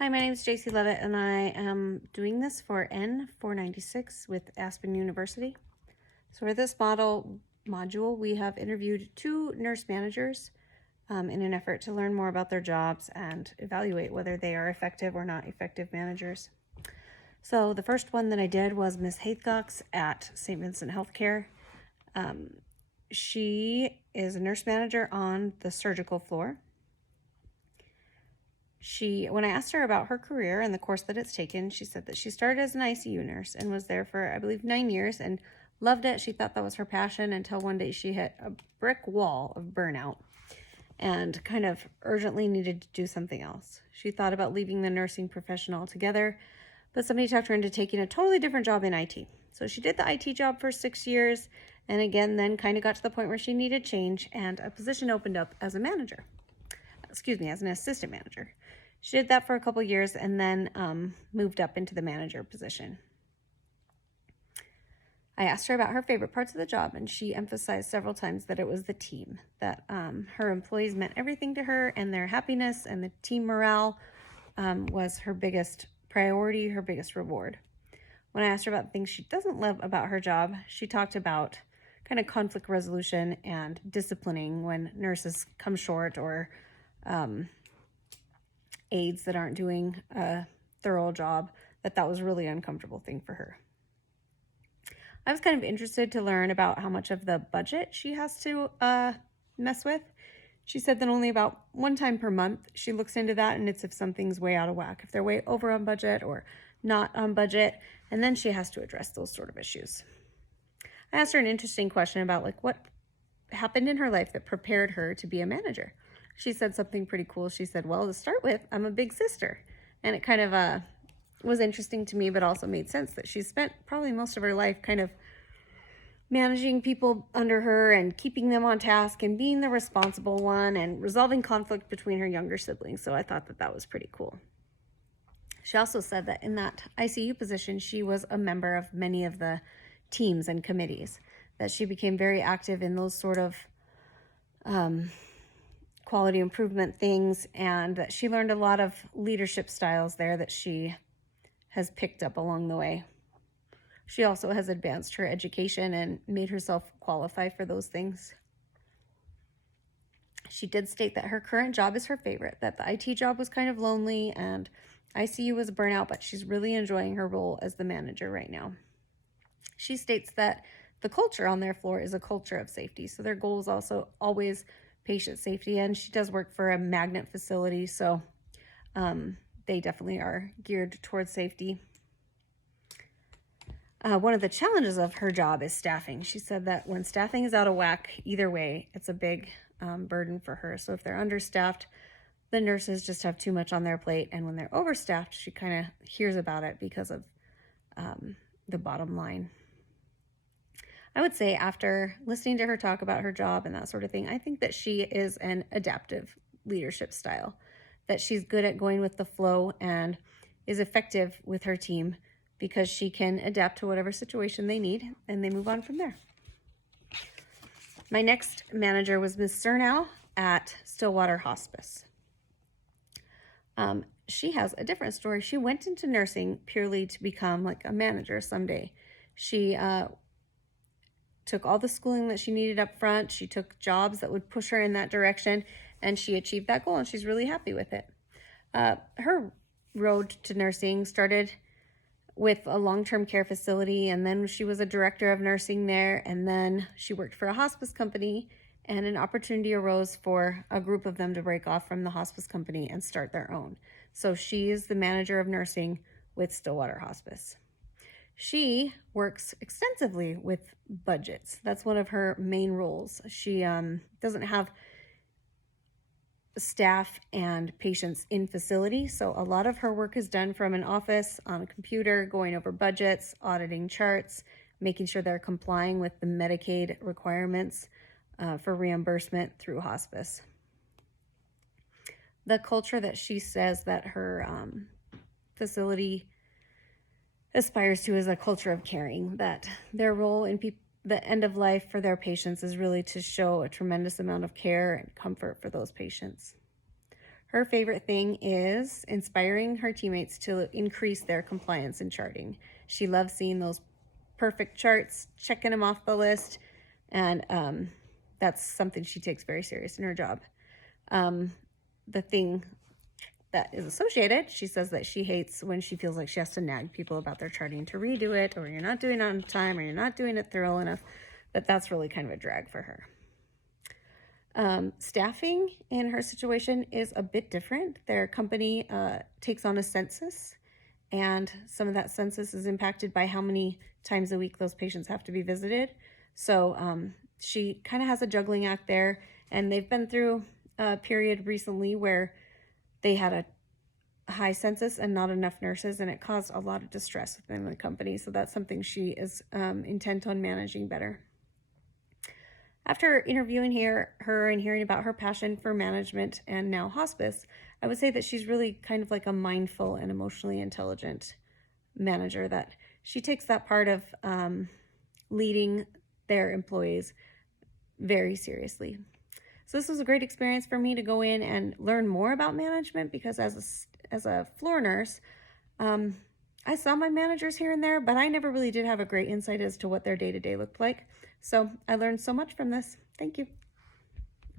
Hi, my name is JC Levitt, and I am doing this for N496 with Aspen University. So for this module, we have interviewed 2 nurse managers in an effort to learn more about their jobs and evaluate whether they are effective or not effective managers. So the first one that I did was Ms. Haycox at St. Vincent Healthcare. She is a nurse manager on the surgical floor. When I asked her about her career and the course that it's taken, she said that she started as an ICU nurse and was there for, I believe, 9 years and loved it. She thought that was her passion until one day she hit a brick wall of burnout and kind of urgently needed to do something else. She thought about leaving the nursing profession altogether, but somebody talked her into taking a totally different job in IT. So she did the IT job for 6 years and again then kind of got to the point where she needed change and a position opened up as a manager. As an assistant manager. She did that for a couple years and then moved up into the manager position. I asked her about her favorite parts of the job, and she emphasized several times that it was the team, that her employees meant everything to her, and their happiness and the team morale was her biggest priority, her biggest reward. When I asked her about things she doesn't love about her job, she talked about kind of conflict resolution and disciplining when nurses come short or aides that aren't doing a thorough job, that was a really uncomfortable thing for her. I was kind of interested to learn about how much of the budget she has to mess with. She said that only about 1 time per month she looks into that, and it's if something's way out of whack, if they're way over on budget or not on budget, and then she has to address those sort of issues. I asked her an interesting question about what happened in her life that prepared her to be a manager. She said something pretty cool. She said, well, to start with, I'm a big sister. And it kind of was interesting to me, but also made sense that she spent probably most of her life kind of managing people under her and keeping them on task and being the responsible one and resolving conflict between her younger siblings. So I thought that was pretty cool. She also said that in that ICU position, she was a member of many of the teams and committees, that she became very active in those sort of quality improvement things, and that she learned a lot of leadership styles there that she has picked up along the way. She also has advanced her education and made herself qualify for those things. She did state that her current job is her favorite, that the IT job was kind of lonely and ICU was a burnout, but she's really enjoying her role as the manager right now. She states that the culture on their floor is a culture of safety, so their goal is also always patient safety, and she does work for a magnet facility, so they definitely are geared towards safety. One of the challenges of her job is staffing. She said that when staffing is out of whack, either way, it's a big burden for her. So if they're understaffed, the nurses just have too much on their plate, and when they're overstaffed, she kind of hears about it because of the bottom line. I would say after listening to her talk about her job and that sort of thing, I think that she is an adaptive leadership style, that she's good at going with the flow and is effective with her team because she can adapt to whatever situation they need and they move on from there. My next manager was Ms. Cernow at Stillwater Hospice. She has a different story. She went into nursing purely to become like a manager someday. She took all the schooling that she needed up front. She took jobs that would push her in that direction, and she achieved that goal, and she's really happy with it. Her road to nursing started with a long-term care facility, and then she was a director of nursing there, and then she worked for a hospice company, and an opportunity arose for a group of them to break off from the hospice company and start their own. So she is the manager of nursing with Stillwater Hospice. She works extensively with budgets. That's one of her main roles. She doesn't have staff and patients in facility, so a lot of her work is done from an office on a computer, going over budgets, auditing charts, making sure they're complying with the Medicaid requirements for reimbursement through hospice. The culture that she says that her facility aspires to is a culture of caring, that their role in the end of life for their patients is really to show a tremendous amount of care and comfort for those patients. Her favorite thing is inspiring her teammates to increase their compliance in charting. She loves seeing those perfect charts, checking them off the list, and that's something she takes very serious in her job. The thing that is associated, she says that she hates when she feels like she has to nag people about their charting to redo it, or you're not doing it on time, or you're not doing it thorough enough, that's really kind of a drag for her. Staffing in her situation is a bit different. Their company takes on a census, and some of that census is impacted by how many times a week those patients have to be visited. So she kind of has a juggling act there, and they've been through a period recently where they had a high census and not enough nurses, and it caused a lot of distress within the company. So that's something she is intent on managing better. After interviewing her and hearing about her passion for management and now hospice, I would say that she's really kind of like a mindful and emotionally intelligent manager, that she takes that part of leading their employees very seriously. So this was a great experience for me to go in and learn more about management, because as a floor nurse, I saw my managers here and there, but I never really did have a great insight as to what their day-to-day looked like. So I learned so much from this. Thank you.